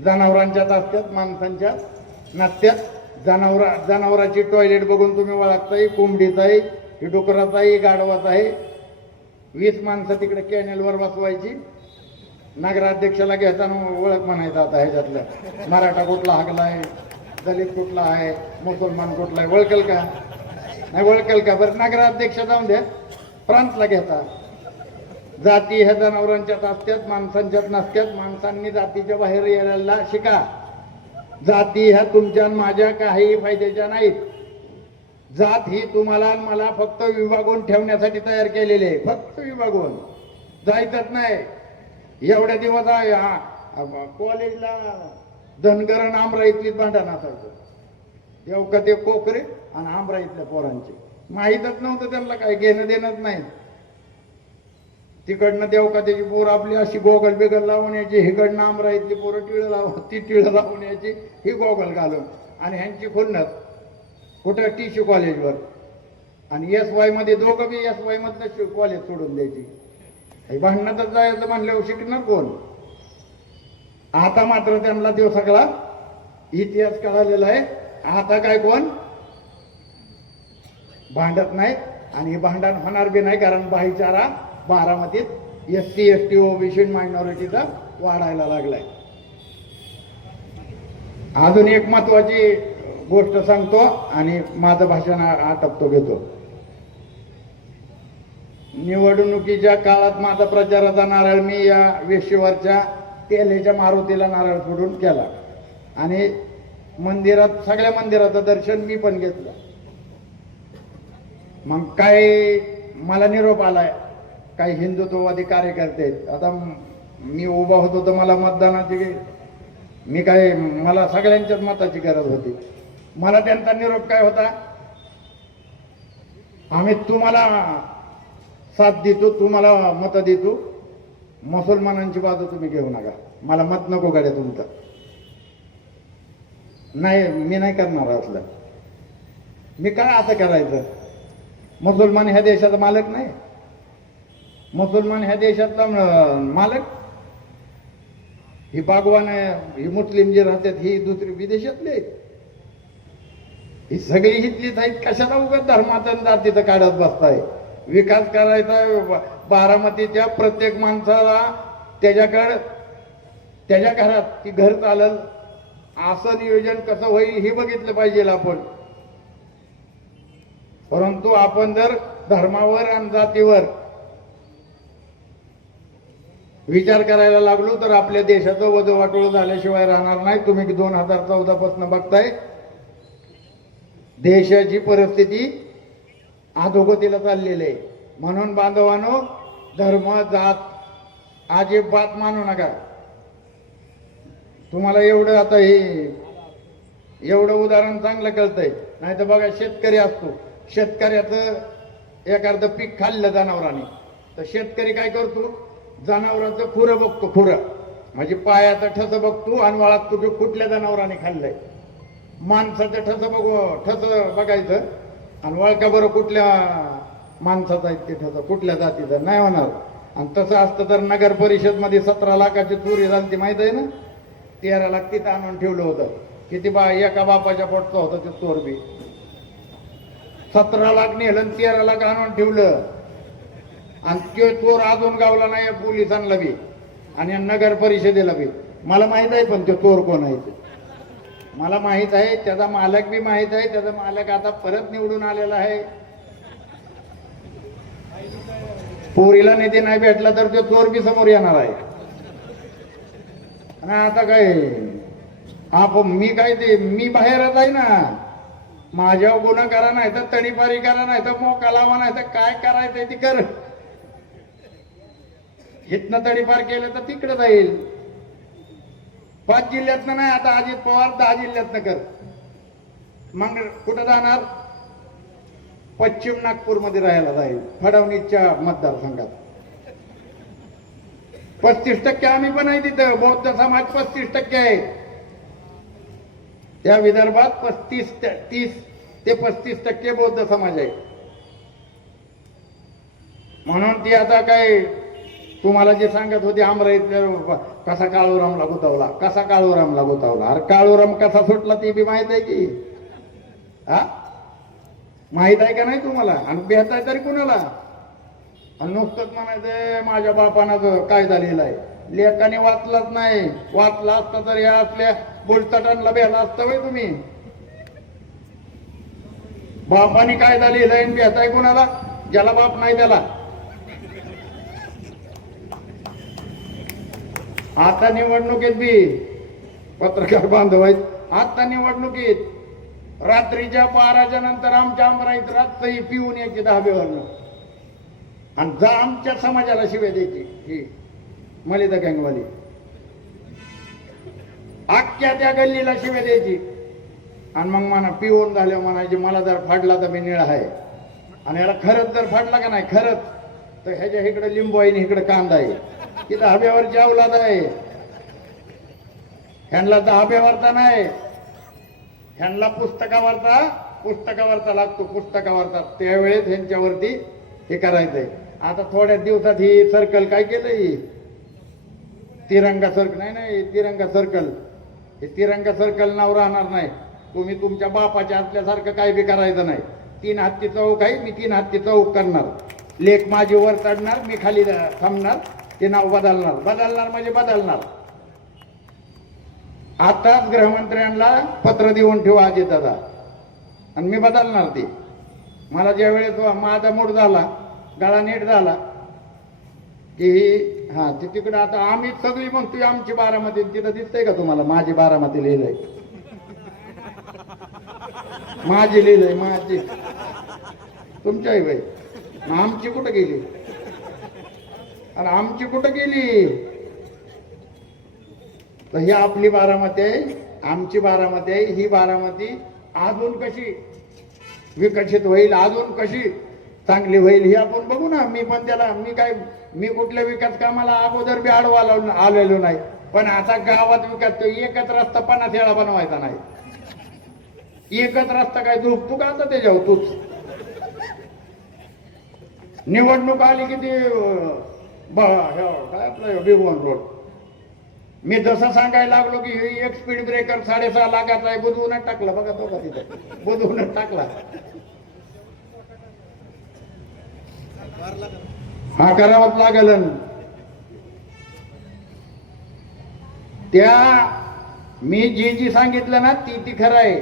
जनावरांच्यात असतात, माणसांच्यात नसत्यात. जनावराची टॉयलेट बघून तुम्ही ओळखताय, कोंबडीच आहे, ही डुकराच आहे, गाढवाच आहे. 20 माणसं तिकडे कॅनेलवर बसवायची. नगराध्यक्षाला घेताना ओळख म्हणायचं आता ह्याच्यातलं मराठा कुठला हागलाय, दलित कुठला आहे, मुसलमान कुठला आहे, ओळखेल का? नाही ओळखेल का? बरं नगराध्यक्ष जाऊन द्या, प्रांतला घेता. जाती ह्या जनावरांच्यात असतात, माणसांच्यात नसतात. माणसांनी जातीच्या बाहेर यायला शिका. जाती ह्या तुमच्या माझ्या काही फायद्याच्या नाहीत. जात ही तुम्हाला आणि मला फक्त विभागून ठेवण्यासाठी तयार केलेली आहे, फक्त विभागून. जायचंच नाही. एवढ्या दिवस कॉलेजला धनगर आणि आमराईतलीच भांडण असायचं. देवका ते कोकरे आणि आमराईतल्या पोरांचे माहीतच नव्हतं त्यांना, काय घेणं देणंच नाही. तिकडनं देवका त्याची पोर आपली अशी गोगल बिगल लावून यायची, हिकडनं आमराईतली पोरं टिळं लावून यायची, ही गोगल घालून. आणि ह्यांची खुन्नस कुठं TC कॉलेजवर. आणि SY मध्ये दोघं बी SY मधलं कॉलेज सोडून द्यायची. भांडणातच जायचं म्हणल्यावर शिकणार कोण? आता मात्र त्यांना तो सगळा इतिहास कळालेला आहे. आता काय कोण भांडत नाही आणि भांडण होणार बी नाही. कारण भाईचारा बारामतीत SC ST OBC मायनॉरिटीचा वाढायला लागलाय. अजून एक महत्वाची गोष्ट सांगतो आणि माझं भाषण आटपतो घेतो. निवडणुकीच्या काळात माझा प्रचाराचा नारळ मी या वेशीवरच्या तेलेच्या मारुतीला नारळ फोडून केला. आणि मंदिरात, सगळ्या मंदिराचं दर्शन मी पण घेतलं. मग काय मला निरोप आलाय, काही हिंदुत्ववादी कार्यकर्ते आहेत. आता मी उभा होतो तर मला मतदानाची मला सगळ्यांच्याच मताची गरज होती. मला त्यांचा निरोप काय होता, आम्ही तुम्हाला साथ देतो, तुम्हाला मत देतो, मुसलमानांची बाजू तुम्ही घेऊ नका, मला मत नको गाड्या तुमचं. नाही, मी नाही करणार असलं. मी काय आता करायचं? मुसलमान ह्या देशाचा मालक नाही, मुसलमान ह्या देशातला मालक. ही बागवान आहे, ही मुस्लिम जे राहतात ही दुसरी विदेशातले, ही सगळी हितलीच आहेत. कशाला उगाच धर्माचा जातीचं काढत बसताय? विकास करायचा बारामतीच्या प्रत्येक माणसाला त्याच्याकडं त्याच्या घरात की घर चालल असं नियोजन कसं होईल हे बघितलं पाहिजे आपण. परंतु आपण जर धर्मावर आणि जातीवर विचार करायला लागलो तर आपल्या देशाचं वजवाटोळ झाल्याशिवाय राहणार नाही. तुम्ही 2014 पासून बघताय देशाची परिस्थिती अधोगतीला चाललेली आहे. म्हणून बांधवांनो, धर्म जात अजिबात मानू नका. तुम्हाला एवढं आता हे एवढं उदाहरण चांगलं कळतंय. नाही तर बघा, शेतकरी असतो, शेतकऱ्याचं एखादं पीक खाल्लं जनावरांनी तर शेतकरी काय करतो, जनावरांचं खुरं बघतो, खुरं म्हणजे पायाचं ठस बघतो आणि वळखतो की कुठल्या जनावरांनी खाल्लंय. माणसाचं ठस बघायचं आणि वळका बरं कुठल्या माणसाचं आहे ते ठस, कुठल्या जातीचं नाही होणार. आणि तसं असतं तर नगर परिषद मध्ये 17 लाखाची चोरी झाली ती माहित आहे ना. 13 लाख तिथं आणून ठेवलं होतं. किती एका बापाच्या पोटचं होतं ते चोर बी. 17 लाख नेलं, 13 लाख आणून ठेवलं आणि तो चोर अजून गावला नाही पोलिसांना बी आणि नगर परिषदेला बी. मला माहित आहे पण तो चोर कोण आहे ते मला माहित आहे. त्याचा मालक बी माहित आहे. त्याचा मालक आता परत निवडून आलेला आहे. पोरीला निधी नाही भेटला तर तो चोर बी समोर येणार आहे. आणि आता काय मी बाहेरच आहे ना. माझ्यावर गुन्हा करा नाही तर तडीपारी करा नाही तर मोका लावा नाही तर काय करायचंय ती कर. इथनं तडीपार केलं तर तिकडे जाईल. 5 जिल्ह्यातनं नाही, आता अजित पवार 10 जिल्ह्यातनं कर. मग कुठं जाणार? पश्चिम नागपूरमध्ये राहायला जाईल, फडणवीसच्या मतदारसंघात. 35% आम्ही पण आहे तिथं. बौद्ध समाज 35% आहे. त्या विदर्भात 30 ते 35% बौद्ध समाज आहे. म्हणून ती आता काय तुम्हाला जे सांगत होते आमराईतल्या कसा काळूरामला गुतावला, कसा काळूरामला गुतावला. अरे काळूराम कसा सुटला ते बी माहित आहे की? हा, माहित आहे का नाही तुम्हाला? आणि भेटाय तरी कुणाला? आणि नुसतंच म्हणायचं माझ्या बापानं कायदा लिहिलाय. लेखाने वाचलाच नाही. वाचला असता तर या आपल्या बुलचटांना भेला असता वय तुम्ही. बापाने कायदा लिहिलाय आणि भेटाय कुणाला? ज्याला बाप नाही त्याला. आता निवडणुकीत बी पत्रकार बांधव आहेत. आता निवडणुकीत रात्रीच्या 12च्या नंतर आमच्या अमराईत रात्री पिऊन यायची धाब्यावरनं आणि जा आमच्या समाजाला शिव्या द्यायची. ही मलिदा गँगवाली अख्ख्या त्या गल्लीला शिव्या द्यायची. आणि मग म्हणा पिऊन झाल्यावर म्हणायचे मला जर फाडला तर मी निळा आहे. आणि याला खरंच जर फाडला का नाही खरंच तर ह्याच्या इकडे लिंबू आहे आणि इकडे कांदा आहे. की धाब्यावरची अवलाद आहे. ह्यांना धाब्यावरचा नाही, ह्यांना पुस्तकावरचा लागतो. पुस्तकावरचा त्यावेळेस ह्यांच्यावरती हे करायचंय. आता थोड्या दिवसात ही सर्कल काय केलंय? तिरंगा सर्कल नाही तिरंगा सर्कल. हे तिरंगा सर्कल नाव राहणार नाही. तुम्ही तुमच्या बापाच्या असल्यासारखं काय बी करायचं नाही. 3 हत्ती चौक आहे, मी 3 हत्ती चौक करणार. लेख माझी वर चढणार, मी खाली थांबणार. ते नाव बदलणार म्हणजे बदलणार. आताच गृहमंत्र्यांना पत्र देऊन ठेवा अजितदादा आणि मी बदलणार ते. मला ज्या वेळेस माझा मूड झाला, गळा नीट झाला की हा ते तिकडे आता आम्ही सगळी म्हणतोय आमची बारामती. तिथं दिसतंय का तुम्हाला माझी बारामती लिहिलंय? माझी लिहिलंय माझी. तुमच्याही बाई. आमची कुठं गेली? आणि आमची कुठं गेली? तर ही आपली बारामती आहे, आमची बारामती आहे. ही बारामती अजून कशी विकसित होईल, अजून कशी चांगली होईल हे आपण बघू ना. मी कुठल्या विकास कामाला अगोदर बी आलेलो नाही, पण आता गावात विकास एकच रस्ता 50 वेळा बनवायचा नाही. एकच रस्ता काय झोपतो का आता त्याच्यावर तूच? निवडणूक आली की ते काय आपलं भिगवण रोड, मी जसं सांगायला लागलो की एक स्पीड ब्रेकर 6.5 लाखाचा आहे, बुजवूनच टाकला. बघा तो का तिथे बुजवूनच टाकला. हा करावंच लागल. त्या मी जी सांगितलं ना ती खरं आहे.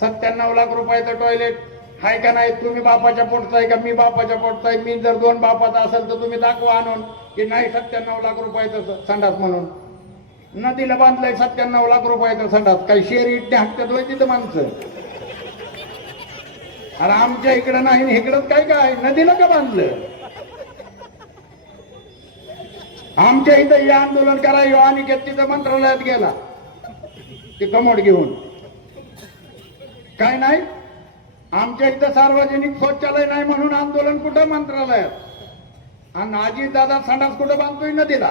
97 लाख रुपयाचं टॉयलेट हाय का नाही? तुम्ही बापाच्या पोटचा आहे का मी बापाच्या पोटचा आहे? मी जर 2 बापाचा असेल तर तुम्ही दाखवा आणून की नाही 97 लाख रुपयाचं संडास म्हणून. नदीला बांधलंय 97 लाख रुपयाचं संडास. काही शेर इटणे हाकतात होय तिथं माणसं? अरे आमच्या इकडं नाही, इकडंच काय नदीला का बांधलं? आमच्या इथं हे आंदोलन करायला आणि तिथं मंत्रालयात गेला ते कमोड घेऊन. काय नाही, आमच्या इथं सार्वजनिक शौचालय नाही म्हणून आंदोलन कुठं मंत्रालयात. आणि अजितदादा संडास कुठं बांधतोय? नदीला.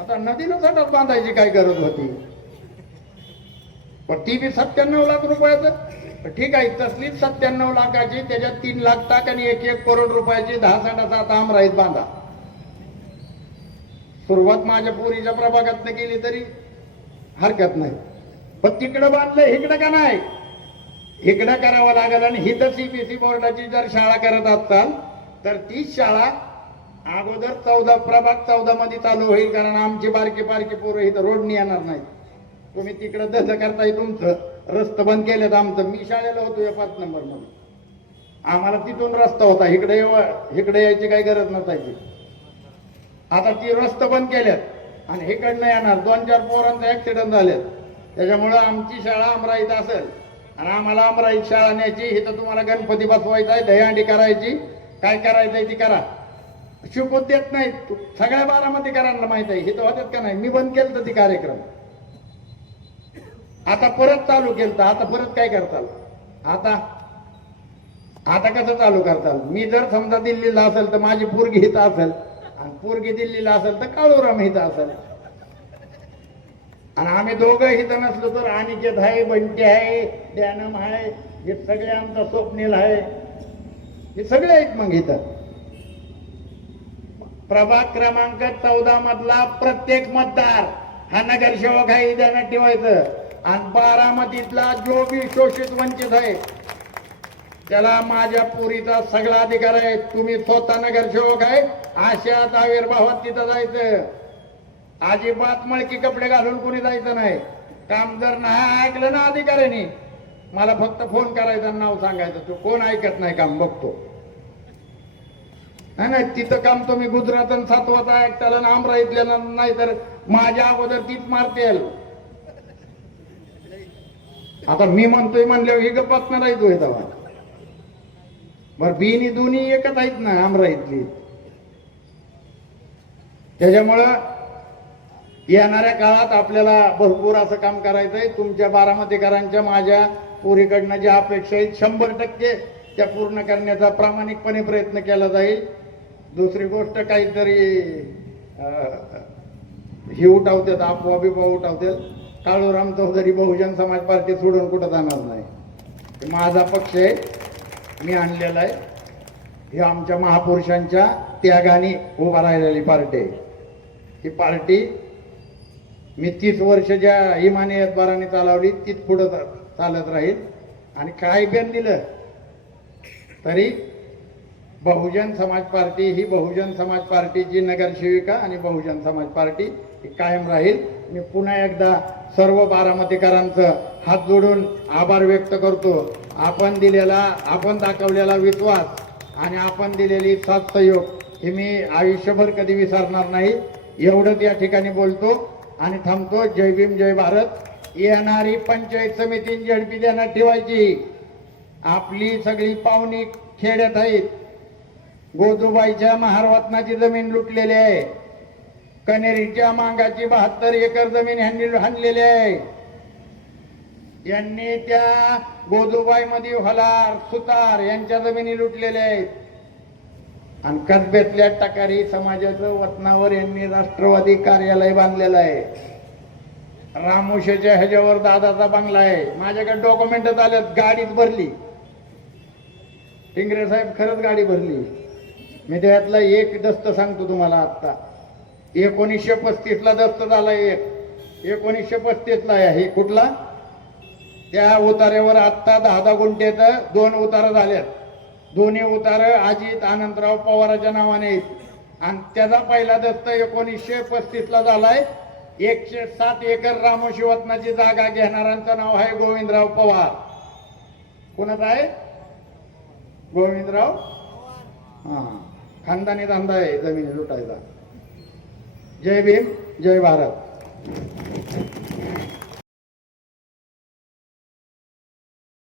आता नदीला संडास बांधायची काय गरज होती? पण ती बी 97 लाख रुपयाचं ठीक आहे. तसलीच 97 लाखाची त्याच्यात 3 लाख टाक आणि 1 करोड रुपयाची 10 संडास आता आमराईत बांधा. सुरुवात माझ्या पोरीच्या प्रभागातनं केली तरी हरकत नाही, पण तिकडं बांधलं इकडं का नाही? इकडं करावं लागेल. आणि हिथं CBSE बोर्डाची जर शाळा करत असाल तर तीच शाळा अगोदर प्रभाग 14 मध्ये चालू होईल, कारण आमची बारकी पोरं इथं रोडनी येणार नाही. तुम्ही तिकडं जसं करताय तुमचं रस्ता बंद केलेत. आमचं मी शाळेला होतो या 5 नंबर मध्ये, आम्हाला तिथून रस्ता होता, इकडे यायची काही गरज नसायची. आता ती रस्ता बंद केल्यात आणि इकडनं येणार 2-4 पोरांचा ऍक्सिडेंट झालेत. त्याच्यामुळं आमची शाळा अमराईत असेल आणि आम्हाला अमराईत शाळा न्यायची. इथं तुम्हाला गणपती बसवायचा आहे, दहीहंडी करायची, काय करायचंय ती करा. शिकवत देत नाही. सगळ्या बारामतीकरांना माहित आहे. इथं होतात का नाही? मी बंद केलं तर ती कार्यक्रम आता परत चालू केलं. आता परत काय करताल? आता कसं चालू करताल? मी जर समजा दिल्लीला असेल तर माझी पोरगी इथं असेल, आणि पोरगी दिल्लीला असेल तर काळूराम इथं असेल, आणि आम्ही दोघं इथं नसलो तर अनिकेत आहे, बंटी आहे, ध्यानम आहे, हे सगळे आमचा स्वप्नील आहे, हे सगळे आहेत. मग इथं प्रभाग क्रमांक 14 मधला प्रत्येक मतदार हा नगरसेवक आहे, ध्यानात ठेवायचं. आणि बारामतीतला जो बी शोषित वंचित आहे त्याला माझ्या पोरीचा सगळा अधिकार आहे. तुम्ही स्वतः नगरसेवक आहे, अशाच आविर्भावात तिथं जायचं. अजिबात मळकी कपडे घालून कोणी जायचं नाही. काम जर नाही ऐकलं ना अधिकाऱ्यांनी, मला फक्त फोन करायचा, नाव सांगायचं. तो कोण ऐकत नाही काम बघतो नाही. तिथं काम तुम्ही गुजरात आणि सातवाचा ऐकताल ना अमराईतल्या नाही तर माझ्या अगोदर तीच मारतेल. आता मी म्हणतोय म्हणल्यावर ही गप्प बसणार आहे तो तेव्हा. बर बीनी दोन्ही एकच आहेत ना अमराईतली. त्याच्यामुळं येणाऱ्या काळात आपल्याला भरपूर असं काम करायचंय. तुमच्या बारामतीकरांच्या माझ्या पोरीकडनं ज्या अपेक्षा आहेत 100% त्या पूर्ण करण्याचा प्रामाणिकपणे प्रयत्न केला जाईल. दुसरी गोष्ट काहीतरी ही उठावतात, अफवा बिफवा उठावतात. काळूराम चौधरी बहुजन समाज पार्टी सोडून कुठं जाणार नाही. माझा पक्ष आहे, मी आणलेला आहे. ही आमच्या महापुरुषांच्या त्यागाने उभा राहिलेली पार्टी आहे. ही पार्टी मी 30 वर्ष ज्या इमानियतबाराने चालवली तीच पुढं चालत राहील. आणि काय बेन दिलं तरी बहुजन समाज पार्टी ही बहुजन समाज पार्टीची नगरसेविका आणि बहुजन समाज पार्टी ही कायम राहील. मी पुन्हा एकदा सर्व बारामतीकरांचं हात जोडून आभार व्यक्त करतो. आपण दाखवलेला विश्वास आणि आपण दिलेली साथ सहयोग हे मी आयुष्यभर कधी विसरणार नाही. एवढंच या ठिकाणी बोलतो आणि थांबतो. जय भीम, जय भारत. येणारी पंचायत समिती झडपी ध्यानात ठेवायची. आपली सगळी पाहुणी खेड्यात आहेत. गोजूबाईच्या महारवतनाची जमीन लुटलेली आहे. कनेरीच्या मांगाची 72 एकर जमीन ह्यांनी हाणलेली आहे. यांनी त्या गोजूबाई मध्ये होलार सुतार यांच्या जमिनी लुटलेल्या आहेत. आणि कसब्यातल्या टकारी समाजाचं वतनावर यांनी राष्ट्रवादी कार्यालय बांधलेलं आहे. रामोशीच्या ह्याच्यावर दादाचा बंगला आहे. माझ्याकडे डॉक्युमेंट आल्यात. गाडीच भरली. टिंगरे साहेब खरंच गाडी भरली. मी त्यातला एक दस्त सांगतो तुम्हाला. आता 1935 ला दस्त झाला. एक 1935 ला आहे. कुठला? त्या उतार्यावर आत्ता 10 गुंठेत 2 उतार झाल्यात. दोन्ही उतार अजित आनंदराव पवाराच्या नावाने आहेत. आणि त्याचा पहिला दस्त 1935 ला झालाय. 107 एकर रामोशी वतनाची जागा घेणाऱ्यांचं नाव आहे गोविंदराव पवार. कोणाचं आहे? गोविंदराव. हा, खानदानी धंदा आहे जमिनी लुटायचा. जय भीम, जय भारत.